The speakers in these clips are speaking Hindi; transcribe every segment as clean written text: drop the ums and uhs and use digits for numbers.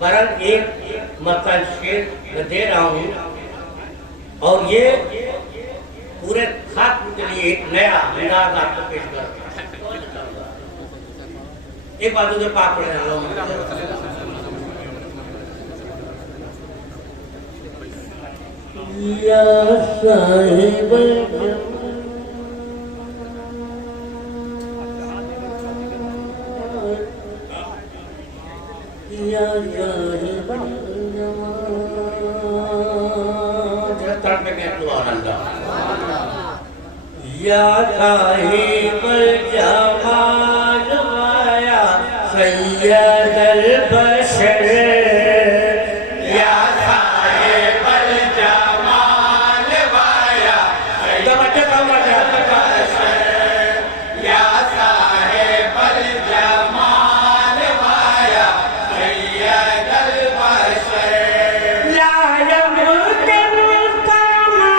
वरन एक मतलब शेर मैं दे रहा हूँ और ये पूरे खात्म के लिए एक नया अंदाज आपको पेश कर एक बात उधर पाक पड़े या साहिब या साहिबल जमाल वाया सैयदल बशर या साहिबल जमाल वाया सैयदल बशर या साहिबल जमाल वाया सैयदल बशर ला यमुत मुस्तमा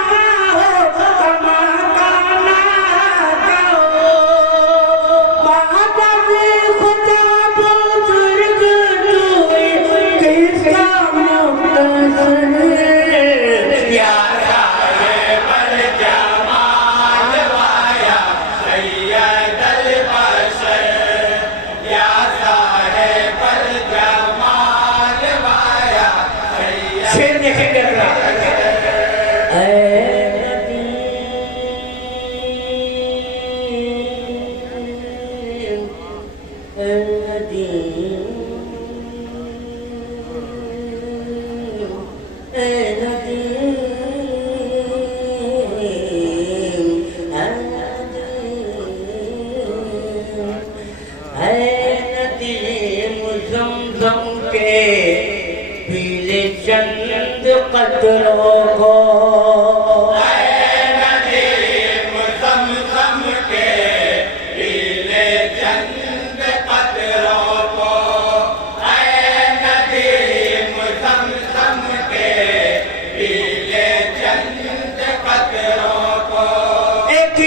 हो कमा चंद कतरों को नदीम ज़मज़म के पीले चंद कतरों को नदीम ज़मज़म के पीले चंद कतरों को एक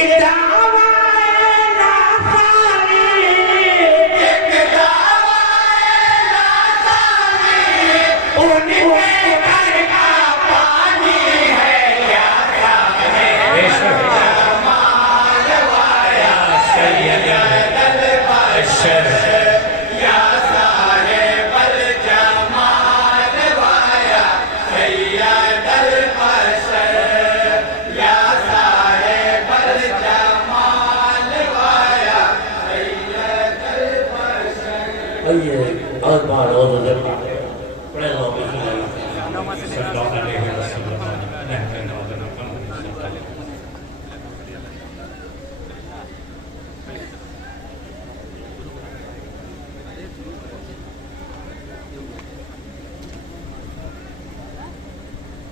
और बार और उधर बड़े लोग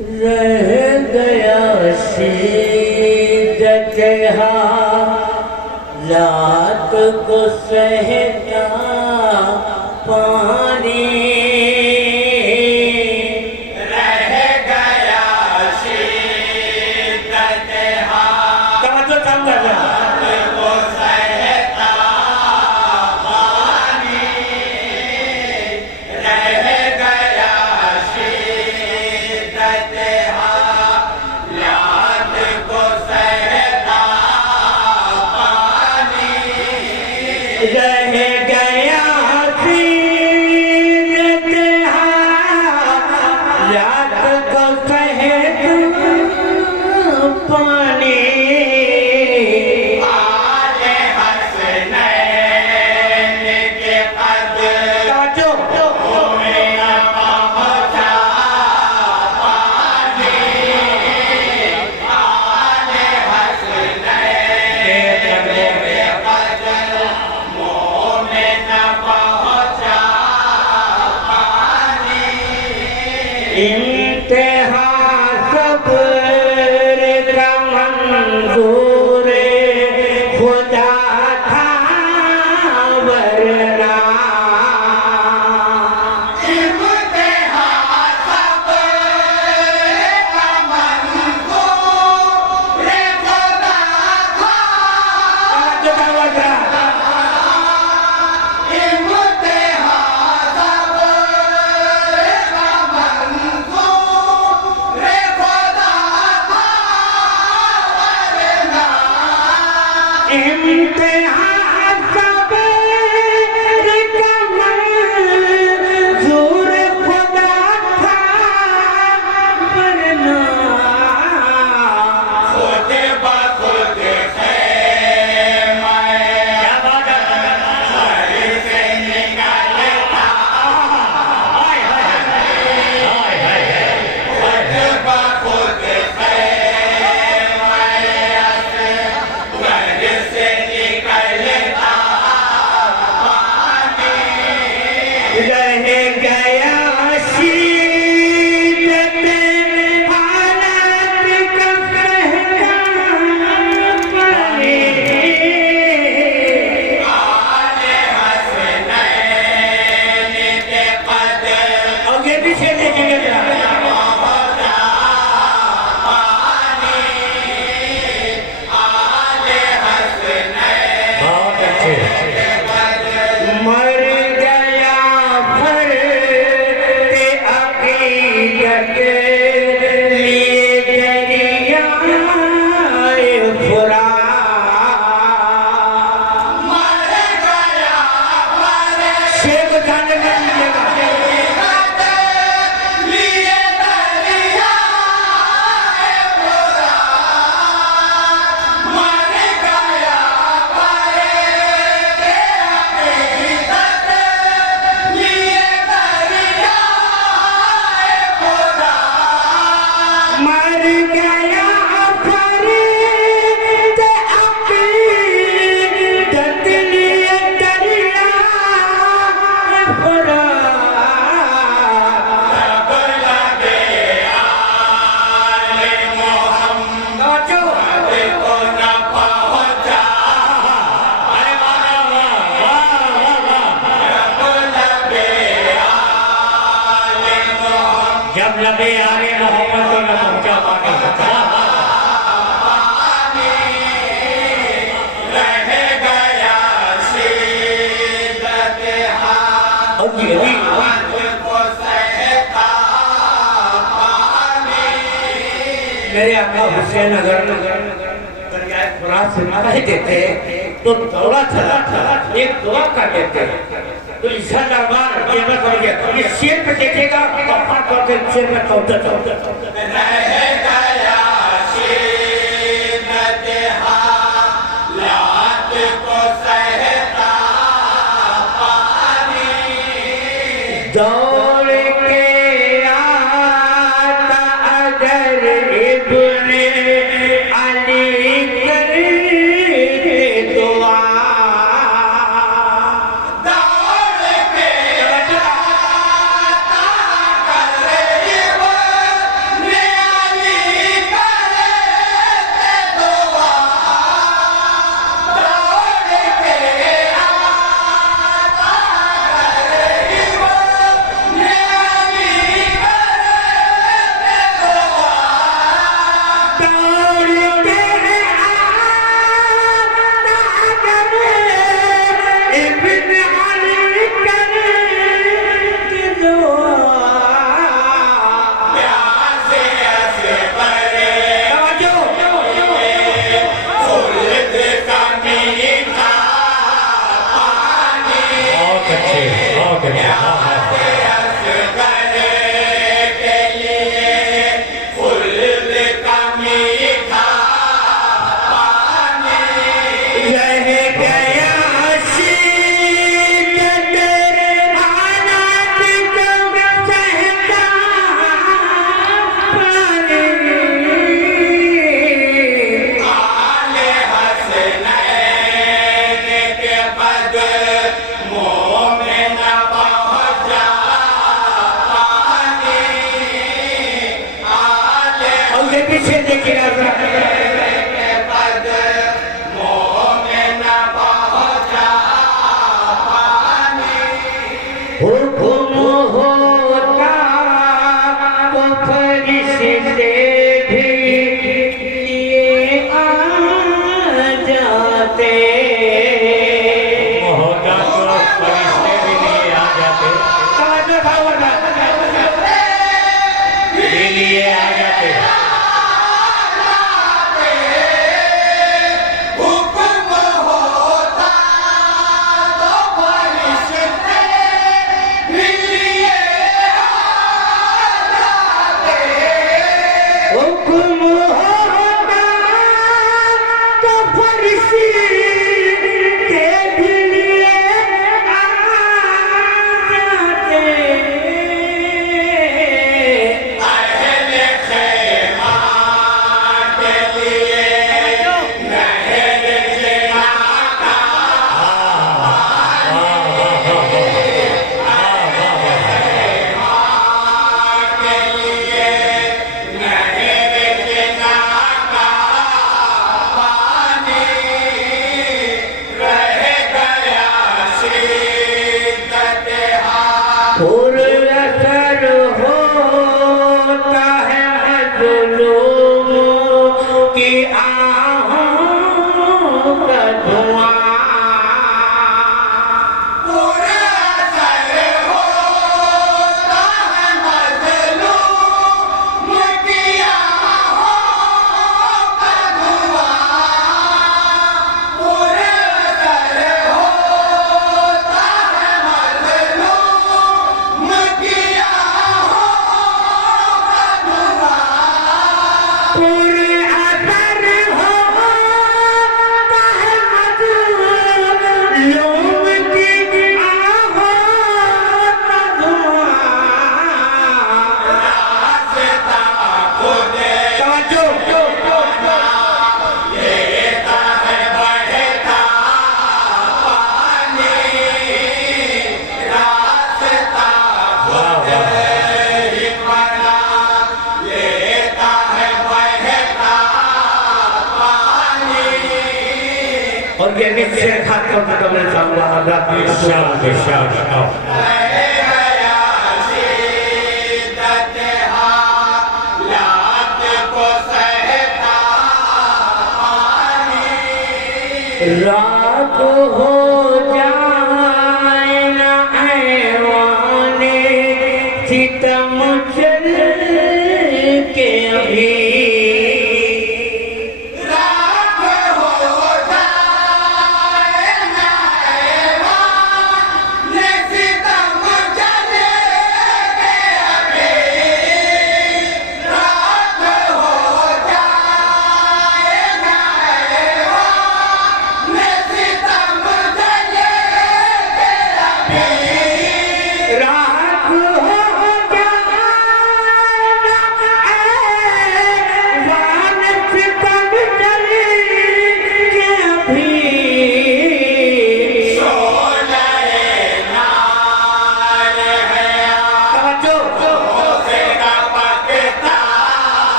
रह गया शीदत हालात को सहता पानी रह गया शीदत हालात को सहता पानी रह गया शीदत हालात को सहता पानी रह गया इंतहा सब्र का मंजूर खुदा था वरना इंतहा सब्र का मंजूर खुदा था वरना मेरे आका हुसैन अगर दरियाए फुरात से कह देते तो दौड़ा चला एक दुआ कर देते तो ईसा दरबार केवल कर गया ये शेर पे देखेगा कपड़ा करके शेर में तोड़ते रह गया शेर नदहा लात को सहता पानी दौड़ के आता अगर इब्ने अली कर दुआ दौड़ के आता अगर इब्ने अली कर दुआ दौड़ के आता अगर इब्ने अली हुक्म और ये निश्चय खाकर खत्म नहीं चाहूँगा आजाद रात हो जाए न ऐवाने सितम चल के अभी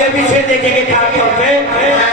ये पीछे देखेंगे क्या करते हैं।